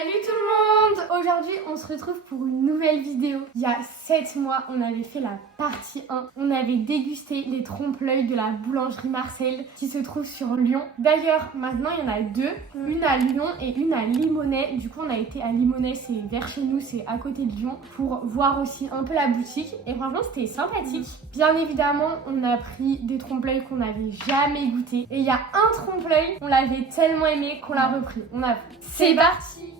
Salut tout le monde! Aujourd'hui on se retrouve pour une nouvelle vidéo. Il y a 7 mois on avait fait la partie 1. On avait dégusté les trompe-l'œil de la boulangerie Marcel qui se trouve sur Lyon. D'ailleurs maintenant il y en a deux, une à Lyon et une à Limonest. Du coup on a été à Limonest, c'est vers chez nous, c'est à côté de Lyon, pour voir aussi un peu la boutique. Et franchement c'était sympathique. Bien évidemment on a pris des trompe-l'œil qu'on n'avait jamais goûté. Et il y a un trompe-l'œil, on l'avait tellement aimé qu'on l'a repris. On a pris. C'est parti!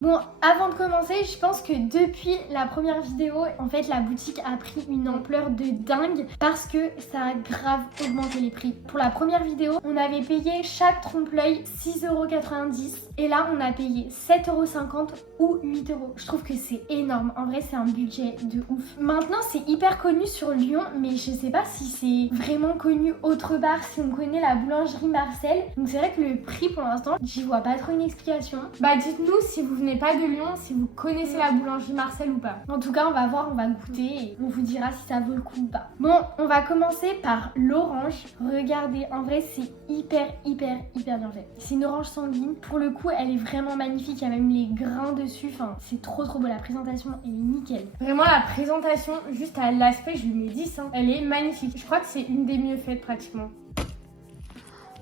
Bon, avant de commencer, je pense que depuis la première vidéo, en fait, la boutique a pris une ampleur de dingue parce que ça a grave augmenté les prix. Pour la première vidéo, on avait payé chaque trompe-l'œil 6,90€ et là, on a payé 7,50€ ou 8€. Je trouve que c'est énorme. En vrai, c'est un budget de ouf. Maintenant, c'est hyper connu sur Lyon, mais je sais pas si c'est vraiment connu autre part, si on connaît la boulangerie Marcel. Donc c'est vrai que le prix, pour l'instant, j'y vois pas trop une explication. Bah, dites-nous si vous venez pas de Lyon, si vous connaissez la boulangerie Marcel ou pas. En tout cas, on va voir, on va goûter et on vous dira si ça vaut le coup ou pas. Bon, on va commencer par l'orange. Regardez, en vrai, c'est hyper bien fait. C'est une orange sanguine. Pour le coup, elle est vraiment magnifique. Il y a même les grains dessus. Enfin, c'est trop beau. La présentation est nickel. Vraiment, la présentation, juste à l'aspect, je lui mets 10. Elle est magnifique. Je crois que c'est une des mieux faites pratiquement.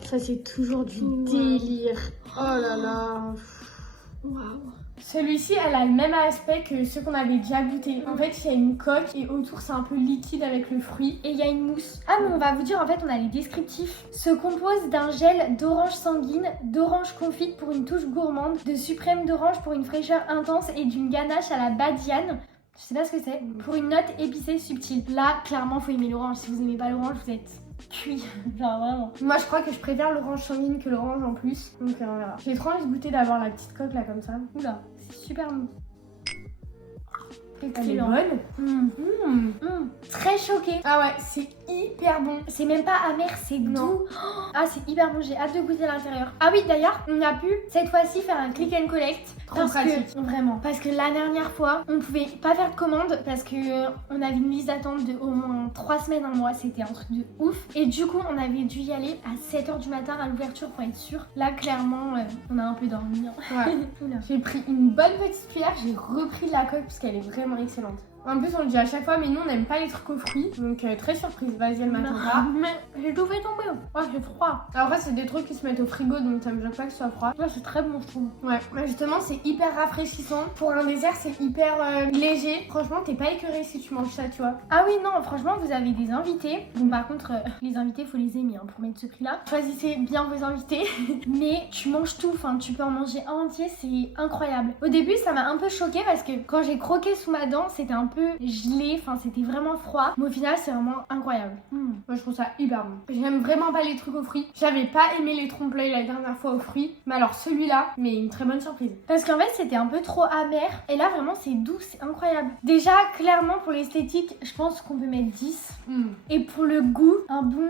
Ça, c'est toujours du délire. Oh là là. Waouh. Celui-ci, elle a le même aspect que ceux qu'on avait déjà goûté. En fait, il y a une coque et autour, c'est un peu liquide avec le fruit. Et il y a une mousse. Ah, mais on va vous dire, en fait, on a les descriptifs. Se compose d'un gel d'orange sanguine, d'orange confite pour une touche gourmande, de suprême d'orange pour une fraîcheur intense et d'une ganache à la badiane. Je sais pas ce que c'est. Pour une note épicée subtile. Là, clairement, faut aimer l'orange. Si vous aimez pas l'orange, vous êtes cuit. Genre vraiment. Moi, je crois que je préfère l'orange sanguine que l'orange en plus. Donc, on verra. J'ai trop envie de goûter d'avoir la petite coque là comme ça. Oula, c'est super bon. Excellent. Elle est bonne. Très choquée. Ah ouais, c'est hyper bon. C'est même pas amer, c'est doux. Ah, c'est hyper bon. J'ai hâte de goûter à l'intérieur. Ah oui, d'ailleurs, on a pu cette fois-ci faire un click and collect. Trop pratique. Vraiment. Parce que la dernière fois, on pouvait pas faire de commande parce que on avait une liste d'attente de au moins 3 semaines, un mois. C'était un truc de ouf. Et du coup, on avait dû y aller à 7h du matin à l'ouverture pour être sûr. Là, clairement, on a un peu dormi. Ouais. J'ai pris une bonne petite cuillère. J'ai repris de la coque parce qu'elle est vraiment excellente. En plus, on le dit à chaque fois, mais nous on n'aime pas les trucs aux fruits, donc très surprise. Vas-y, elle m'attend pas. Mais j'ai tout fait tomber. Oh, j'ai froid. Alors, après, c'est des trucs qui se mettent au frigo, donc ça me gêne pas que ce soit froid. Ouais, c'est très bon, je trouve. Ouais, mais justement, c'est hyper rafraîchissant. Pour un dessert, c'est hyper léger. Franchement, t'es pas écœuré si tu manges ça, tu vois. Ah oui, non, franchement, vous avez des invités. Bon, par contre, les invités, faut les aimer pour mettre ce prix-là. Choisissez bien vos invités, mais tu manges tout. Enfin, tu peux en manger un entier, c'est incroyable. Au début, ça m'a un peu choquée parce que quand j'ai croqué sous ma dent, c'était un peu gelé, enfin c'était vraiment froid, mais au final c'est vraiment incroyable. Moi je trouve ça hyper bon. J'aime vraiment pas les trucs aux fruits. J'avais pas aimé les trompe-l'œil la dernière fois aux fruits, mais alors celui-là, mais une très bonne surprise. Parce qu'en fait c'était un peu trop amer et là vraiment c'est doux, c'est incroyable. Déjà clairement pour l'esthétique, je pense qu'on peut mettre 10. Et pour le goût, un bon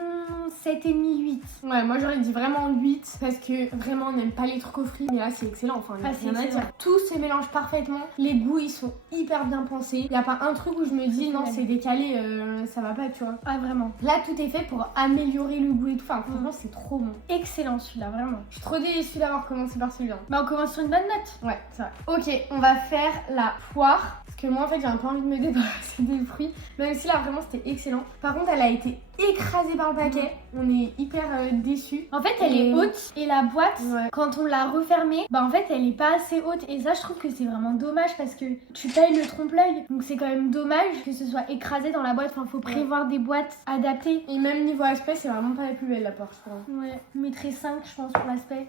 7,5, 8. Ouais, moi j'aurais dit vraiment 8 parce que vraiment on n'aime pas les trucs aux fruits, mais là c'est excellent, enfin il y a rien à dire. Tout se mélange parfaitement, les goûts ils sont hyper bien pensés. Il y a pas un truc où je me dis non c'est décalé, ça va pas, tu vois. Ah vraiment. Là tout est fait pour améliorer le goût et tout, enfin franchement c'est trop bon. Excellent celui-là, vraiment. Je suis trop déçue d'avoir commencé par celui-là. Bah on commence sur une bonne note. Ouais, c'est vrai. Ok, on va faire la poire. Parce que moi en fait j'ai un peu envie de me débarrasser des fruits. Même si là vraiment c'était excellent. Par contre elle a été écrasée par le paquet. On est hyper déçus. En fait elle est haute et la boîte quand on l'a refermée, bah en fait elle est pas assez haute. Et ça je trouve que c'est vraiment dommage parce que tu payes le trompe-l'œil. Donc c'est quand même dommage que ce soit écrasé dans la boîte. Enfin faut prévoir des boîtes adaptées. Et même niveau aspect c'est vraiment pas la plus belle la poire je crois. Ouais, je mettrais 5 je pense pour l'aspect.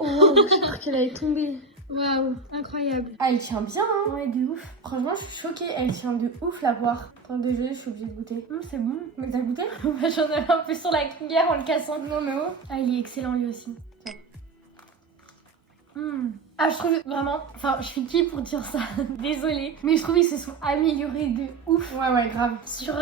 Oh, je crois qu'elle allait tomber. Waouh, incroyable. Ah, elle tient bien, hein. Ouais, de ouf. Franchement, je suis choquée. Elle tient de ouf, la poire. Attends, désolée, je suis obligée de goûter. C'est bon. Mais t'as goûté? Moi, j'en avais un peu sur la cuillère en le cassant. Non, mais oh. Ah, il est excellent, lui aussi. Tiens. Ah, je trouve vraiment, enfin, je suis qui pour dire ça? Désolée, mais je trouve qu'ils se sont améliorés de ouf. Ouais, grave. Sur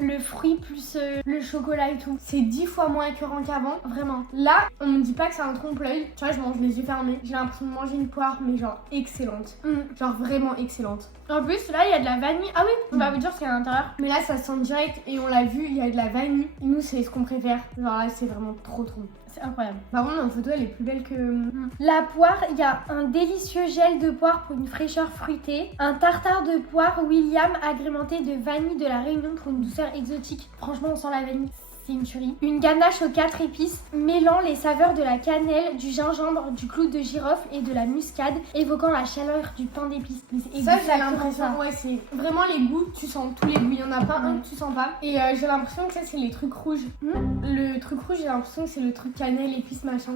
le fruit plus le chocolat et tout. C'est 10 fois moins écœurant qu'avant, vraiment. Là, on me dit pas que c'est un trompe-l'œil. Tu vois, je mange les yeux fermés. J'ai l'impression de manger une poire, mais genre excellente. Genre vraiment excellente. En plus, là, il y a de la vanille. Ah oui, on va vous dire ce qu'il y a à l'intérieur. Mais là, ça sent direct et on l'a vu, il y a de la vanille. Et nous, c'est ce qu'on préfère. Genre là, c'est vraiment trop bon. C'est incroyable. Par contre, en photo, elle est plus belle que... La poire, il y a un délicieux gel de poire pour une fraîcheur fruitée. Un tartare de poire William agrémenté de vanille de la Réunion pour une douceur exotique. Franchement, on sent la vanille. C'est une tuerie. Une ganache aux 4 épices, mêlant les saveurs de la cannelle, du gingembre, du clou de girofle et de la muscade, évoquant la chaleur du pain d'épices. Mais c'est Ça, j'ai exactement l'impression, ça. ouais, c'est vraiment les goûts, tu sens tous les goûts. Il y en a pas un que tu sens pas. Et j'ai l'impression que ça, c'est les trucs rouges. Le truc rouge, j'ai l'impression que c'est le truc cannelle, épices, machin.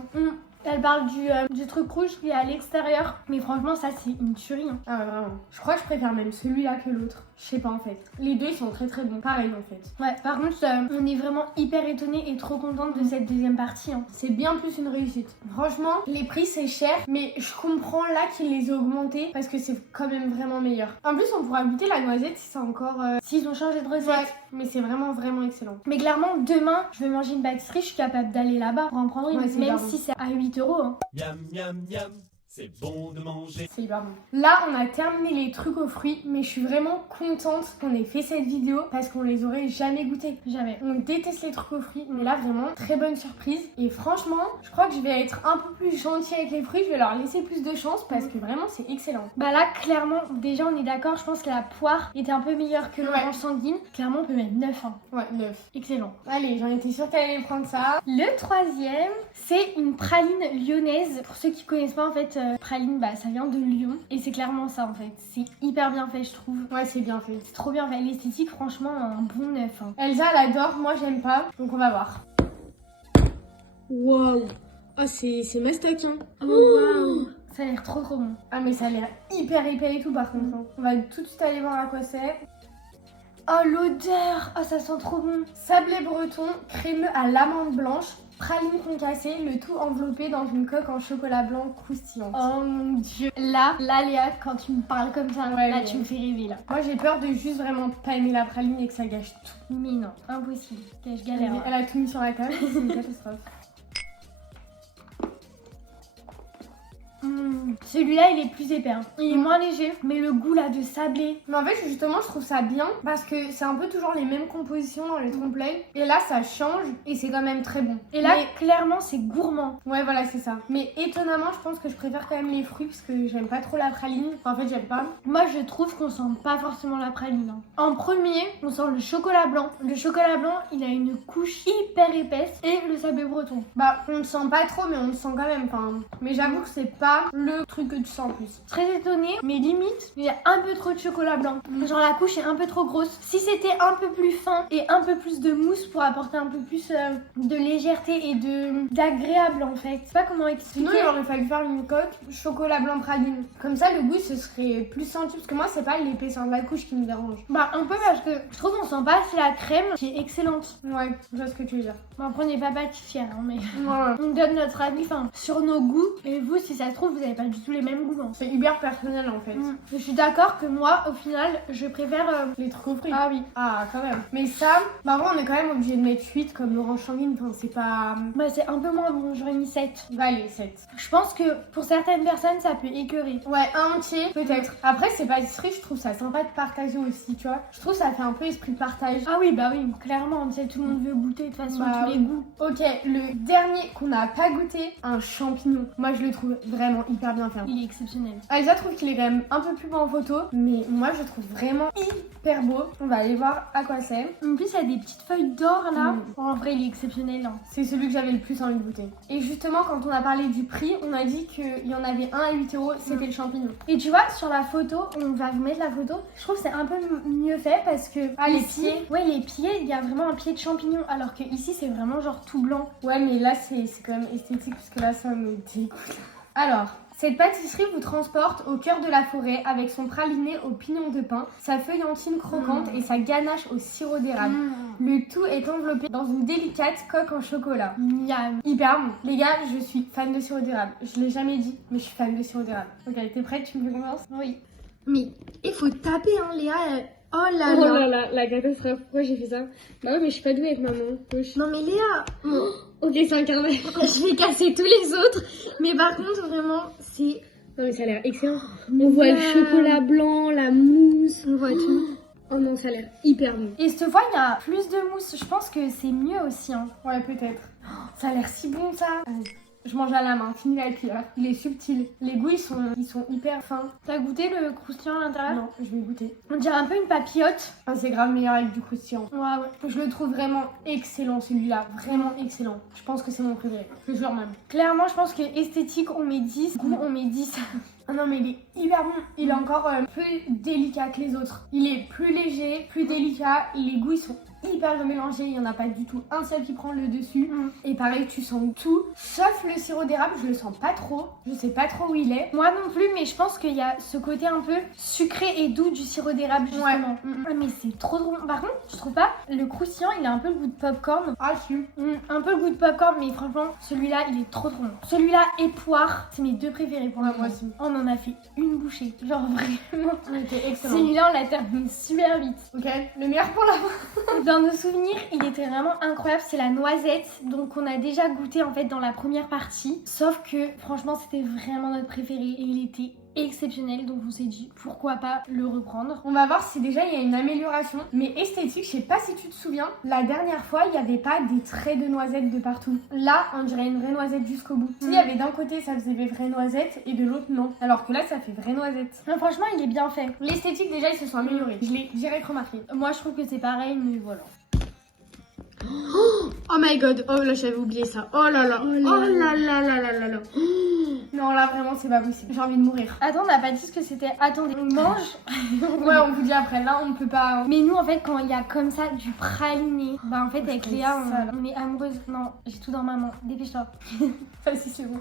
Elle parle du truc rouge qui est à l'extérieur. Mais franchement, ça, c'est une tuerie. Hein. Ah ouais, vraiment. Je crois que je préfère même celui-là que l'autre. Je sais pas en fait. Les deux, ils sont très bons. Pareil en fait. Ouais, par contre, on est vraiment hyper étonnés et trop contente de cette deuxième partie. Hein. C'est bien plus une réussite. Franchement, les prix c'est cher, mais je comprends là qu'ils les aient augmentés parce que c'est quand même vraiment meilleur. En plus, on pourra goûter la noisette si c'est encore... S'ils ont changé de recette. Ouais, mais c'est vraiment excellent. Mais clairement, demain, je vais manger une pâtisserie, je suis capable d'aller là-bas pour en prendre une, Ouais, c'est même hyper si c'est à 8 €. Hein. Miam, miam, miam, c'est bon de manger. C'est hyper bon. Là, on a terminé les trucs aux fruits, mais je suis vraiment contente qu'on ait fait cette vidéo parce qu'on les aurait jamais goûtés. Jamais. On déteste les trucs aux fruits, mais là, vraiment, très bonne surprise. Et franchement, je crois que je vais être un peu plus gentille avec les fruits, je vais leur laisser plus de chance parce que vraiment, c'est excellent. Bah là, clairement, déjà, on est d'accord, je pense que la poire était un peu meilleure que l'orange sanguine. Clairement, on peut mettre 9. Hein. Ouais, 9. Excellent. Allez, j'en étais sûre qu'elle allait prendre ça. Le troisième, c'est une praline lyonnaise. Pour ceux qui connaissent pas, en fait, praline, bah ça vient de Lyon. Et c'est clairement ça, en fait. C'est hyper bien fait, je trouve. Ouais, c'est bien fait. C'est trop bien fait. L'esthétique, franchement, un bon 9. Hein. Elsa, elle adore, moi j'aime pas, donc on va voir. Waouh. Ah, c'est mastoquin. Oh, waouh. Ça a l'air trop bon. Ah, mais ça a l'air hyper épais et tout par contre. Hein. On va tout de suite aller voir à quoi c'est. Oh, l'odeur. Oh, ça sent trop bon. Sablé breton, crémeux à l'amande blanche, praline concassée, le tout enveloppé dans une coque en chocolat blanc croustillante. Oh mon dieu. Là, Léa, quand tu me parles comme ça, Ouais, là, mais... tu me fais rêver, là. Moi, j'ai peur de juste vraiment pas aimer la praline et que ça gâche tout. Mais non, impossible. Je galère. Elle a tout mis sur la table, c'est une catastrophe. Celui-là, il est plus épais. Hein. Il est moins léger, mais le goût là de sablé. Mais en fait, justement, je trouve ça bien parce que c'est un peu toujours les mêmes compositions dans les trompe-l'œil. Et là, ça change et c'est quand même très bon. Et là, clairement, c'est gourmand. Ouais, voilà, c'est ça. Mais étonnamment, je pense que je préfère quand même les fruits parce que j'aime pas trop la praline. Enfin, en fait, j'aime pas. Moi, je trouve qu'on sent pas forcément la praline. Hein. En premier, on sent le chocolat blanc. Le chocolat blanc, il a une couche hyper épaisse et le sablé breton. Bah, on le sent pas trop, mais on le sent quand même. Enfin, mais j'avoue que c'est pas le truc que tu sens en plus. Très étonnée, mais limite, il y a un peu trop de chocolat blanc. Genre la couche est un peu trop grosse. Si c'était un peu plus fin et un peu plus de mousse pour apporter un peu plus de légèreté et d'agréable en fait. Je sais pas comment expliquer. Sinon, il aurait fallu faire une coque chocolat blanc praline. Comme ça, le goût, ce serait plus senti. Parce que moi, c'est pas l'épaisseur de la couche qui me dérange. Bah, un peu parce que je trouve qu'on sent pas assez la crème qui est excellente. Ouais, je vois ce que tu veux dire. Bon, après, on n'est pas pâtissière, hein, mais Ouais. on donne notre avis sur nos goûts. Et vous, si ça se trouve, vous avez pas du tout les mêmes goûts. Hein. C'est hyper personnel en fait. Je suis d'accord que moi, au final, je préfère les trucs aux fruits. Ah oui. Ah, quand même. Mais ça, bah, bon, on est quand même obligé de mettre 8 comme l'orange sanguine. Enfin, c'est pas. Bah, c'est un peu moins bon, j'aurais mis 7. Bah, allez, 7. Je pense que pour certaines personnes, ça peut écœurer. Ouais, un entier, peut-être. Après, c'est pâtisserie, je trouve ça sympa de partager aussi, tu vois. Je trouve ça fait un peu esprit de partage. Ah oui, bah oui, clairement, tu sais, tout le monde veut goûter de toute façon Bah, tous les goûts. Ok, le dernier qu'on n'a pas goûté, un champignon. Moi, je le trouve vraiment hyper bien fait. Il est exceptionnel. Elsa trouve qu'il est quand même un peu plus beau en photo, mais moi, je le trouve vraiment hyper beau. On va aller voir à quoi c'est. En plus, il y a des petites feuilles d'or là. En vrai, il est exceptionnel. Hein. C'est celui que j'avais le plus envie de goûter. Et justement, quand on a parlé du prix, on a dit qu'il y en avait un à 8 €, c'était le champignon. Et tu vois, sur la photo, on va vous mettre la photo. Je trouve que c'est un peu mieux fait parce que les ici, pieds. Ouais, les pieds, il y a vraiment un pied de champignon, alors que ici, c'est vraiment genre tout blanc. Ouais, mais là, c'est quand même esthétique, parce que là, ça me dégoûte. Alors, Cette pâtisserie vous transporte au cœur de la forêt avec son praliné au pignon de pin, sa feuillantine croquante et sa ganache au sirop d'érable. Le tout est enveloppé dans une délicate coque en chocolat. Miam. Hyper bon. Les gars, je suis fan de sirop d'érable. Je l'ai jamais dit, mais je suis fan de sirop d'érable. Ok, t'es prête? Tu me fais confiance? Oui. Mais il faut taper, hein, Léa. Oh là Oh là. là là, la catastrophe. Pourquoi j'ai fait ça? Bah ouais, mais je suis pas douée avec maman. Wesh. Non mais Léa, Ok, c'est un carnet. je vais casser tous les autres. Mais par contre, vraiment, c'est... Non mais ça a l'air excellent. On voit le chocolat blanc, la mousse. On voit tout. Oh non, ça a l'air hyper bon. Et cette fois, il y a plus de mousse. Je pense que c'est mieux aussi. Hein. Ouais, peut-être. Ça a l'air si bon, ça. Je mange à la main, fini la cuillère. Il est subtil. Les goûts, ils sont hyper fins. T'as goûté le croustillant à l'intérieur? Non, je vais goûter. On dirait un peu une papillote. Ah, c'est grave meilleur avec du croustillant. Ouais. Je le trouve vraiment excellent, celui-là. Vraiment excellent. Je pense que c'est mon préféré. Je jure même. Clairement, je pense que esthétique, on met 10. Goût, on met 10. Ah non, mais il est hyper bon. Il est encore plus délicat que les autres. Il est plus léger, plus délicat. Les goûts, ils sont hyper bien mélangés. Il n'y en a pas du tout un seul qui prend le dessus. Et pareil, tu sens tout. Sauf le sirop d'érable, je le sens pas trop. Je sais pas trop où il est. Moi non plus, mais je pense qu'il y a ce côté un peu sucré et doux du sirop d'érable, justement. Ah, mais c'est trop bon. Par contre, je trouve pas, le croustillant, il a un peu le goût de popcorn. Ah, si. Un peu le goût de popcorn, mais franchement, celui-là, il est trop bon. Celui-là et poire, c'est mes deux préférés pour Ouais, moi. moi aussi. On en a fait une bouchée. Genre vraiment. Il était excellent. Celui-là, on l'a terminé super vite. Ok, le meilleur pour la fin. Dans nos souvenirs, il était vraiment incroyable. C'est la noisette. Donc, on a déjà goûté en fait dans la première partie. Sauf que franchement, c'était vraiment notre préféré. Et il était exceptionnel. Donc, on s'est dit pourquoi pas le reprendre. On va voir si déjà il y a une amélioration. Mais esthétique, je sais pas si tu te souviens, la dernière fois, il n'y avait pas des traits de noisettes de partout. Là, on dirait une vraie noisette jusqu'au bout. Il y avait d'un côté, ça faisait des vraies noisettes et de l'autre, non. Alors que là, ça fait vraie noisette. Non, franchement, il est bien fait. L'esthétique, déjà, ils se sont améliorés. Je l'ai direct remarqué. Moi, je trouve que c'est pareil, mais voilà. Oh my god, oh là, j'avais oublié ça. Oh là là, oh là là là là là là. Non, là, vraiment, c'est pas possible. J'ai envie de mourir. Attends, on n'a pas dit ce que c'était. Attendez, on mange. Ouais, on vous dit après. Là, on ne peut pas. Mais nous, en fait, quand il y a comme ça du praliné, bah en fait, avec c'est Léa, ça, là. on est amoureuse. Non, j'ai tout dans ma main. Dépêche-toi. Ça aussi, c'est bon.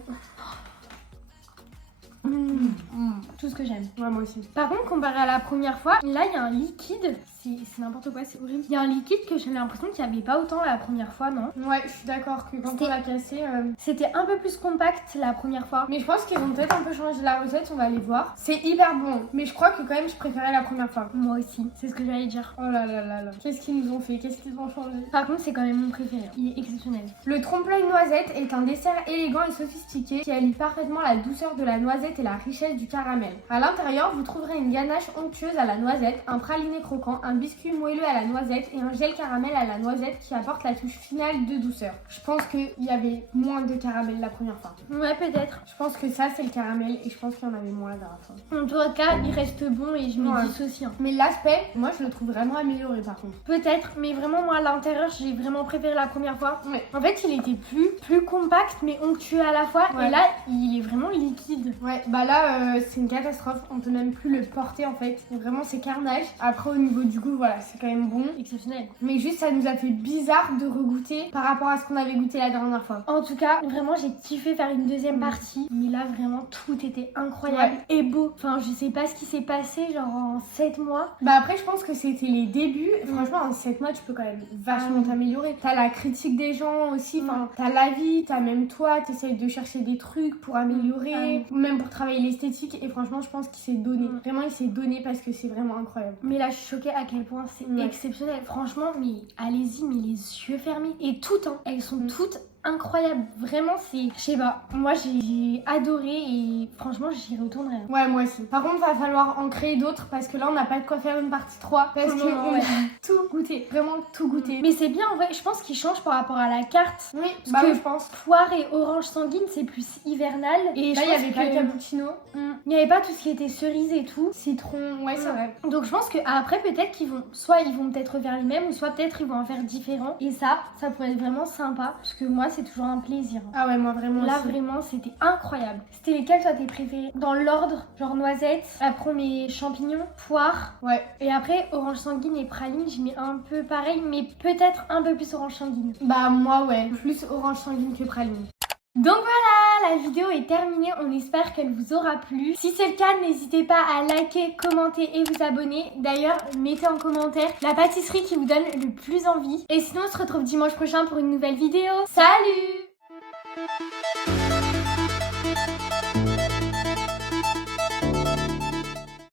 Tout ce que j'aime. Ouais, moi aussi. Par contre, comparé à la première fois, là, il y a un liquide. C'est n'importe quoi, c'est horrible. Il y a un liquide que j'ai l'impression qu'il n'y avait pas autant la première fois, non? Ouais, je suis d'accord que quand on l'a cassé. C'était un peu plus compact la première fois. Mais je pense qu'ils ont peut-être un peu changé la recette, on va aller voir. C'est hyper bon, mais je crois que quand même je préférais la première fois. Moi aussi, c'est ce que j'allais dire. Oh là là là là. Qu'est-ce qu'ils nous ont fait? Qu'est-ce qu'ils ont changé? Par contre, c'est quand même mon préféré. Il est exceptionnel. Le trompe-l'œil noisette est un dessert élégant et sophistiqué qui allie parfaitement la douceur de la noisette et la richesse du caramel. À l'intérieur, vous trouverez une ganache onctueuse à la noisette, un praliné croquant, un biscuit moelleux à la noisette et un gel caramel à la noisette qui apporte la touche finale de douceur. Je pense qu'il y avait moins de caramel la première fois. Ouais, peut-être. Je pense que ça c'est le caramel et je pense qu'il y en avait moins la dernière fois. En tout cas, il reste bon et je me dissocie. Hein. Mais l'aspect, moi je le trouve vraiment amélioré par contre. Peut-être, mais vraiment moi à l'intérieur j'ai vraiment préféré la première fois. Ouais. En fait il était plus compact mais onctueux à la fois Ouais. et là il est vraiment liquide. Ouais, bah là c'est une catastrophe, on peut même plus le porter en fait. Et vraiment c'est carnage. Après au niveau du goût, voilà, c'est quand même bon. Exceptionnel. Mais juste ça nous a fait bizarre de regoûter par rapport à ce qu'on avait goûté la dernière fois. En tout cas, vraiment j'ai kiffé faire une deuxième partie. Mais là vraiment tout était incroyable et beau. Enfin je sais pas ce qui s'est passé genre en 7 mois. Bah après je pense que c'était les débuts. Franchement en 7 mois tu peux quand même vachement t'améliorer. T'as la critique des gens aussi, enfin t'as l'avis, t'as même toi, t'essayes de chercher des trucs pour améliorer, même pour travailler l'esthétique et franchement je pense qu'il s'est donné. Vraiment il s'est donné parce que c'est vraiment incroyable. Mais là je suis choquée à quel point c'est exceptionnel. Franchement mais allez-y mais les yeux fermés. Et toutes hein, elles sont toutes incroyable, vraiment c'est, je sais pas, moi j'ai adoré et franchement j'y retournerai. Ouais moi aussi. Par contre va falloir en créer d'autres parce que là on n'a pas de quoi faire une partie 3 parce que on a tout goûté, vraiment tout goûté. Mais c'est bien en vrai, je pense qu'il change par rapport à la carte. Oui, parce bah que oui, je pense. Poire et orange sanguine c'est plus hivernal et là il y avait pas le cappuccino. Il n'y avait pas tout ce qui était cerise et tout, citron, ouais c'est vrai. Donc je pense qu'après peut-être qu'ils vont, soit ils vont peut-être faire les mêmes ou soit peut-être ils vont en faire différents et ça pourrait être vraiment sympa parce que moi c'est toujours un plaisir. Ah ouais moi vraiment là aussi. vraiment c'était incroyable. C'était lesquels toi tes préférés? Dans l'ordre, genre noisette, après on met champignons, poire, ouais, et après orange sanguine et praline je mets un peu pareil mais peut-être un peu plus orange sanguine. Bah moi ouais, plus orange sanguine que praline. Donc voilà, la vidéo est terminée, on espère qu'elle vous aura plu. Si c'est le cas, n'hésitez pas à liker, commenter et vous abonner. D'ailleurs, mettez en commentaire la pâtisserie qui vous donne le plus envie. Et sinon, on se retrouve dimanche prochain pour une nouvelle vidéo. Salut!